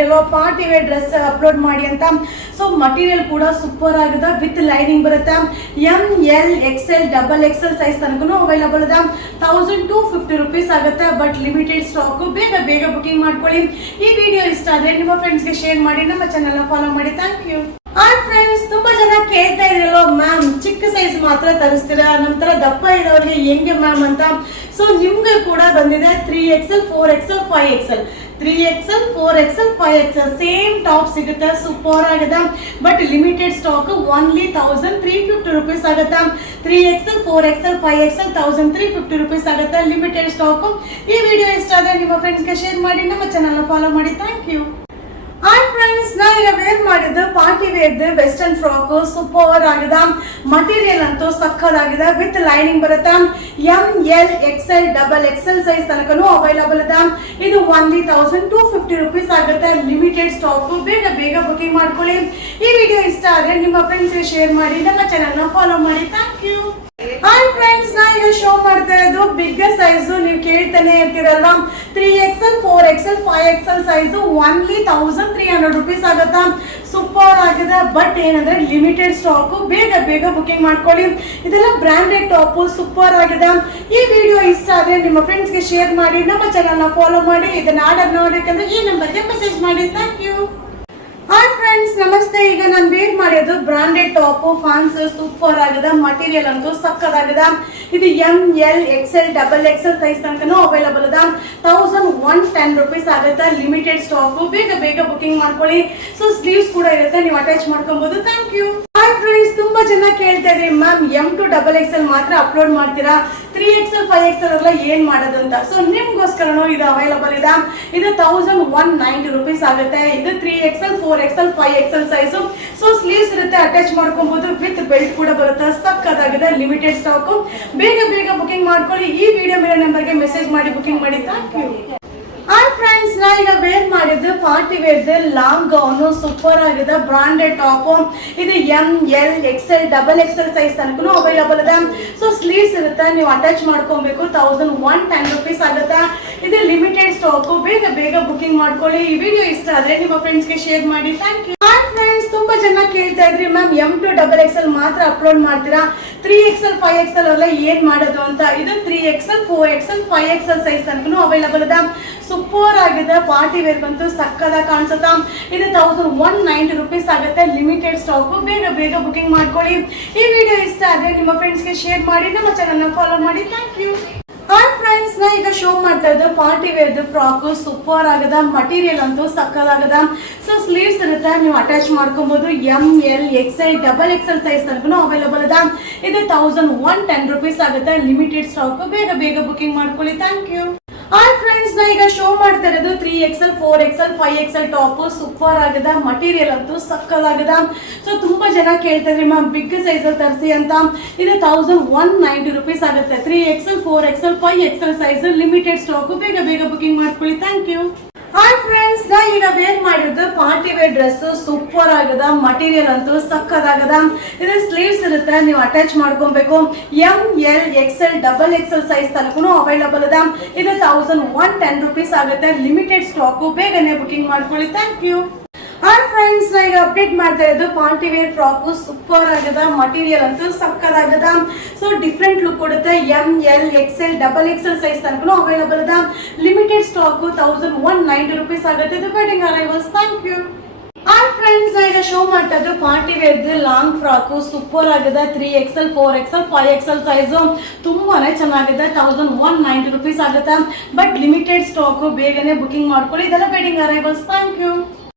ಇದ್ರಲ್ಲೋ party wear dress upload ಮಾಡಿ ಅಂತ. So material ಕೂಡ ಸೂಪರ್ ಆಗಿದೆ, ವಿತ್ ಲೈನಿಂಗ್ ಬರುತ್ತೆ. ML, XL, XXL ಸೈಜ್ ತನಕ ಅವೈಲಬಲ್ ಇದೆ. 1250 ರೂಪೀಸ್ ಆಗುತ್ತೆ, ಬಟ್ ಲಿಮಿಟೆಡ್ ಸ್ಟಾಕ್. ಬೇಗ ಬುಕಿಂಗ್ ಮಾಡ್ಕೊಳ್ಳಿ. ಈ ವಿಡಿಯೋ ಇಷ್ಟ ಆದ್ರೆ ನಿಮ್ಮ ಫ್ರೆಂಡ್ಸ್ಗೆ ಶೇರ್ ಮಾಡಿ, ನಮ್ಮ ಚಾನೆಲ್ ಫಾಲೋ ಮಾಡಿ. Thank you. ಫ್ರೆಂಡ್ಸ್, ತುಂಬಾ ಜನ ಕೇಳ್ತಾ ಇದ್ರಲ್ಲೋ ಮ್ಯಾಮ್ ಚಿಕ್ಕ ಸೈಜ್ ಮಾತ್ರ ತರಿಸ್ತೀರಾ, ನಂತರ ದಪ್ಪ ಇರೋರಿಗೆ ಹೆಂಗೆ ಮ್ಯಾಮ್ ಅಂತ. ಸೊ ನಿಮ್ಗೆ ಕೂಡ ಬಂದಿದೆ 3XL, 4XL, 5XL. 3XL, 4XL, 5XL same top ಸಿಗುತ್ತೆ, ಸೂಪರ್ ಆಗಿದೆ. But limited stock only 1350 rupees ಆಗುತ್ತೆ. 3XL, 4XL, 5XL 1350 ರೂಪೀಸ್ ಆಗುತ್ತೆ, ಲಿಮಿಟೆಡ್ ಸ್ಟಾಕ್. ಈ ವಿಡಿಯೋ ಇಷ್ಟ ಆದ್ರೆ ನಿಮ್ಮ ಫ್ರೆಂಡ್ಸ್ಗೆ ಶೇರ್ ಮಾಡಿ, ನಮ್ಮ ಚಾನಲ್ ಫಾಲೋ ಮಾಡಿ. Thank you. ಫ್ರೆಂಡ್ಸ್, ನಾ ಈಗ ವೇರ್ ಮಾಡಿದ್ದು ಪಾರ್ಟಿ ವೇರ್ದು ವೆಸ್ಟರ್ನ್ ಫ್ರಾಕ್, ಸೂಪರ್ ಆಗಿದೆ. ಮಟೀರಿಯಲ್ ಅಂತೂ ಸಕ್ಕದಾಗಿದೆ, ವಿತ್ ಲೈನಿಂಗ್ ಬರುತ್ತೆ. ML, XL, XXL ಸೈಜ್ ತನಕನೂ ಅವೈಲಬಲ್ ಇದೆ. ಇದು ಓನ್ಲಿ 1250 ರೂಪೀಸ್ ಆಗುತ್ತೆ, ಲಿಮಿಟೆಡ್ ಸ್ಟಾಕ್. ಬೇಗ ಬುಕಿಂಗ್ ಮಾಡ್ಕೊಳ್ಳಿ. ಈ ವಿಡಿಯೋ ಇಷ್ಟ ಆದ್ರೆ ನಿಮ್ಮ ಫ್ರೆಂಡ್ಸ್ಗೆ ಶೇರ್ ಮಾಡಿ, ನಮ್ಮ ಚಾನಲ್ನ ಫಾಲೋ ಮಾಡಿ. Thank you. ಫ್ರೆಂಡ್ಸ್, ನಾ ಈಗ ಶೋ ಮಾಡ್ತಾ ಇರೋದು ಬಿಗ್ ಸೈಜ್. ನೀವು ಕೇಳ್ತಾನೆ ಇರ್ತೀರಲ್ವಾ, 3XL, 4XL, 5XL ಸೈಜ್ ಓನ್ಲಿ 1300 ರೂಪೀಸ್ ಆಗುತ್ತಾ. ಸೂಪರ್ ಆಗಿದೆ, ಬಟ್ ಏನಂದ್ರೆ ಲಿಮಿಟೆಡ್ ಸ್ಟಾಕ್. ಬೇಗ ಬುಕಿಂಗ್ ಮಾಡ್ಕೊಳ್ಳಿ. ಇದೆಲ್ಲ ಬ್ರಾಂಡೆಡ್ ಟಾಪ್, ಸೂಪರ್ ಆಗಿದೆ. ಈ ವಿಡಿಯೋ ಇಷ್ಟ ಆದ್ರೆ ನಿಮ್ಮ ಫ್ರೆಂಡ್ಸ್ಗೆ ಶೇರ್ ಮಾಡಿ, ನಮ್ಮ ಚಾನಲ್ನ ಫಾಲೋ ಮಾಡಿ. ಇದನ್ನ ಆರ್ಡರ್ ನೋಡಬೇಕಂದ್ರೆ ಈ ನಂಬರ್ಗೆ ಮೆಸೇಜ್ ಮಾಡಿ. Thank you. ಫ್ರೆಂಡ್ಸ್, ನಮಸ್ತೆ. ಈಗ ನಾನು ವೇರ್ ಮಾಡಿರೋದು ಬ್ರಾಂಡೆಡ್ ಟಾಪ್, ಫ್ಯಾನ್ಸ್, ಸೂಪರ್ ಆಗಿದೆ. ಮಟೀರಿಯಲ್ ಅಂತೂ ಸಕ್ಕದಾಗಿದೆ. ಇದು ML, XL, XXL ಸೈಜ್ ತನಕ ಅವೈಲಬಲ್ ಇದೆ. 1110 ರೂಪೀಸ್ ಆಗುತ್ತೆ, ಲಿಮಿಟೆಡ್ ಸ್ಟಾಕ್. ಬೇಗ ಬುಕಿಂಗ್ ಮಾಡ್ಕೊಳ್ಳಿ. ಸೊ ಸ್ಲೀವ್ಸ್ ಕೂಡ ಇರುತ್ತೆ, ನೀವು ಅಟ್ಯಾಚ್ ಮಾಡ್ಕೊಬಹುದು. Thank you. ಫ್ರೆಂಡ್ಸ್, ತುಂಬಾ ಜನ ಕೇಳ್ತಾ ಇದ್ರಿ ಮ್ಯಾಮ್ M to XXL ಮಾತ್ರ ಅಪ್ಲೋಡ್ ಮಾಡ್ತೀರಾ, 3XL, 5XL ಎಲ್ಲ ಏನ್ ಮಾಡೋದು ಅಂತ. ಸೊ ನಿಮ್ಗೋಸ್ಕರನೂ ಇದು ಅವೈಲಬಲ್ ಇದೆ. ಇದು 1190 ರೂಪೀಸ್ ಆಗುತ್ತೆ. ಇದು 3XL, 4XL, 5XL size. So sleeves ಇರುತ್ತೆ, ಅಟ್ಯಾಚ್ ಮಾಡ್ಕೊಬಹುದು. ವಿತ್ ಬೆಲ್ಟ್ ಕೂಡ ಬರುತ್ತೆ, ಸಕ್ಕದಾಗಿದೆ, ಲಿಮಿಟೆಡ್ ಸ್ಟಾಕ್. ಬೇಗ ಬುಕಿಂಗ್ ಮಾಡ್ಕೊಳ್ಳಿ. ಈ ವಿಡಿಯೋ ಮೇಲೆ ನಂಬರ್ಗೆ ಮೆಸೇಜ್ ಮಾಡಿ ಬುಕಿಂಗ್ ಮಾಡಿ. Thank you. ಫ್ರೆಂಡ್ಸ್, ನಾ ಈಗ ವೇರ್ ಮಾಡಿದ್ದು ಪಾರ್ಟಿ ವೇರ್ದು ಲಾಂಗ್ ಗೌನ್, ಸೂಪರ್ ಆಗಿದೆ, ಬ್ರಾಂಡೆಡ್ ಟಾಪ್. ಇದು ML, XL, XXL ಸೈಜ್ ತನಕ ಅವೈಲಬಲ್ ಇದೆ. ಸೊ ಸ್ಲೀವ್ಸ್ ಇರುತ್ತೆ, ನೀವು ಅಟ್ಯಾಚ್ ಮಾಡ್ಕೊಬೇಕು. 1110 ರೂಪೀಸ್ ಆಗುತ್ತೆ. ಇದು ಲಿಮಿಟೆಡ್ ಸ್ಟಾಕ್. ಬೇಗ ಬುಕಿಂಗ್ ಮಾಡ್ಕೊಳ್ಳಿ. ಈ ವಿಡಿಯೋ ಇಷ್ಟ ಆದ್ರೆ ನಿಮ್ಮ ಫ್ರೆಂಡ್ಸ್ಗೆ ಶೇರ್ ಮಾಡಿ. Thank you. ಫ್ರೆಂಡ್ಸ್, ತುಂಬಾ ಜನ ಕೇಳ್ತಾ ಇದ್ರಿ ಮ್ಯಾಮ್ M to XXL ಮಾತ್ರ ಅಪ್ಲೋಡ್ ಮಾಡ್ತೀರಾ, 3XL, 5XL ಎಲ್ಲ ಏನ್ ಮಾಡೋದು ಅಂತ. ಇದು 3XL, 4XL, 5XL ಸೈಜ್ ತನಕ ಅವೈಲಬಲ್ ಇದೆ. ಸೂಪರ್ ಆಗಿದೆ, ಪಾರ್ಟಿ ವೇರ್ ಬಂತು, ಸಕ್ಕದಾಗಿ ಕಾಣಿಸುತ್ತಾ. ಇದು 1190 ರೂಪೀಸ್ ಆಗುತ್ತೆ, ಲಿಮಿಟೆಡ್ ಸ್ಟಾಕ್. ಬೇಗ ಬುಕಿಂಗ್ ಮಾಡ್ಕೊಳ್ಳಿ. ಈ ವಿಡಿಯೋ ಇಷ್ಟ ಆದ್ರೆ ನಿಮ್ಮ ಫ್ರೆಂಡ್ಸ್ಗೆ ಶೇರ್ ಮಾಡಿ, ನಮ್ಮ ಚಾನಲ್ನ ಫಾಲೋ ಮಾಡಿ. Thank you. ಫ್ರೆಂಡ್ಸ್, ನಾ ಈಗ ಶೋ ಮಾಡ್ತಾ ಇದ್ದು ಪಾರ್ಟಿ ವೇರ್ದು ಫ್ರಾಕ್, ಸೂಪರ್ ಆಗಿದೆ. ಮಟೀರಿಯಲ್ ಅಂತೂ ಸಕ್ಕದಾಗಿದೆ. ಸೊ ಸ್ಲೀವ್ಸ್ ಇರುತ್ತೆ, ನೀವು ಅಟ್ಯಾಚ್ ಮಾಡ್ಕೊಬಹುದು. ML, XL, XXL ಸೈಜ್ ತನಕ ಅವೈಲಬಲ್ ಇದೆ. ಇದು 1110 ರೂಪೀಸ್ ಆಗುತ್ತೆ, ಲಿಮಿಟೆಡ್ ಸ್ಟಾಕ್. ಬೇಗ ಬುಕಿಂಗ್ ಮಾಡ್ಕೊಳ್ಳಿ. Thank you. ಫ್ರೆಂಡ್ಸ್, ನಾ ಈಗ ಶೋ ಮಾಡ್ತಾ ಇರೋದು 3XL, 4XL, 5XL top, super ಆಗಿದೆ. ಮಟೀರಿಯಲ್ ಅಂತೂ ಸಕ್ಕದಾಗಿದೆ. ಸೊ ತುಂಬಾ ಜನ ಕೇಳ್ತಾ ಇದ್ರಿ ಮ್ಯಾಮ್ ಬಿಗ್ ಸೈಜ್ ಅಲ್ಲಿ ತರಿಸಿ ಅಂತ. ಇದು 1190 ರೂಪೀಸ್ ಆಗುತ್ತೆ. 3XL, 4XL, 5XL size, limited stock. ಬೇಗ ಬುಕಿಂಗ್ ಮಾಡ್ಕೊಳ್ಳಿ. Thank you. ಫ್ರೆಂಡ್ಸ್, ನಾ ಈಗ ವೇರ್ ಮಾಡಿದ್ದು ಪಾರ್ಟಿ ವೇರ್ ಡ್ರೆಸ್, ಸೂಪರ್ ಆಗಿದೆ. ಮಟೀರಿಯಲ್ ಅಂತೂ ಸಕ್ಕದಾಗಿದೆ. ಇದು ಸ್ಲೀವ್ಸ್ ಇರುತ್ತೆ, ನೀವು ಅಟ್ಯಾಚ್ ಮಾಡ್ಕೊಬೇಕು. ML, XL, XXL ಸೈಜ್ ತನಕ ಅವೈಲಬಲ್ ಇದೆ. ಇದು 1110 ರೂಪೀಸ್ ಆಗುತ್ತೆ, ಲಿಮಿಟೆಡ್ ಸ್ಟಾಕ್. ಬೇಗನೆ ಬುಕಿಂಗ್ ಮಾಡ್ಕೊಳ್ಳಿ. Thank you. ಫ್ರೆಂಡ್ಸ್, ನಾ ಈಗ ಅಪ್ಡೇಟ್ ಮಾಡ್ತಾ ಇರೋದು ಪಾರ್ಟಿ ವೇರ್ ಫ್ರಾಕ್, ಸೂಪರ್ ಆಗಿದೆ. ಮಟೀರಿಯಲ್ ಅಂತೂ ಸಕ್ಕದಾಗಿದೆ. ಸೊ ಡಿಫ್ರೆಂಟ್ ಲುಕ್ ಕೊಡುತ್ತೆ. ML, XL, XXL ಸೈಜ್ ತನಕ ಅವೈಲಬಲ್ ಇದೆ. ಲಿಮಿಟೆಡ್ ಸ್ಟಾಕ್ 1190 ರೂಪೀಸ್ ಆಗುತ್ತೆ. ಇದು wedding arrivals. Thank you. Friends, ನಾ ಈಗ ಶೋ ಮಾಡ್ತಾ ಇದ್ದು ಪಾರ್ಟಿ ವೇರ್ದು ಲಾಂಗ್ ಫ್ರಾಕ್, ಸೂಪರ್ ಆಗಿದೆ. 3XL, 4XL, 5XL ಸೈಜ್ ತುಂಬಾನೇ ಚೆನ್ನಾಗಿದೆ. 1190 ರೂಪೀಸ್ ಆಗುತ್ತೆ, ಬಟ್ ಲಿಮಿಟೆಡ್ ಸ್ಟಾಕ್. ಬೇಗನೆ ಬುಕಿಂಗ್ ಮಾಡ್ಕೊಳ್ಳಿ. ಇದೆಲ್ಲ ವೆಡ್ಡಿಂಗ್ ಅರೈವಲ್ಸ್. Thank you.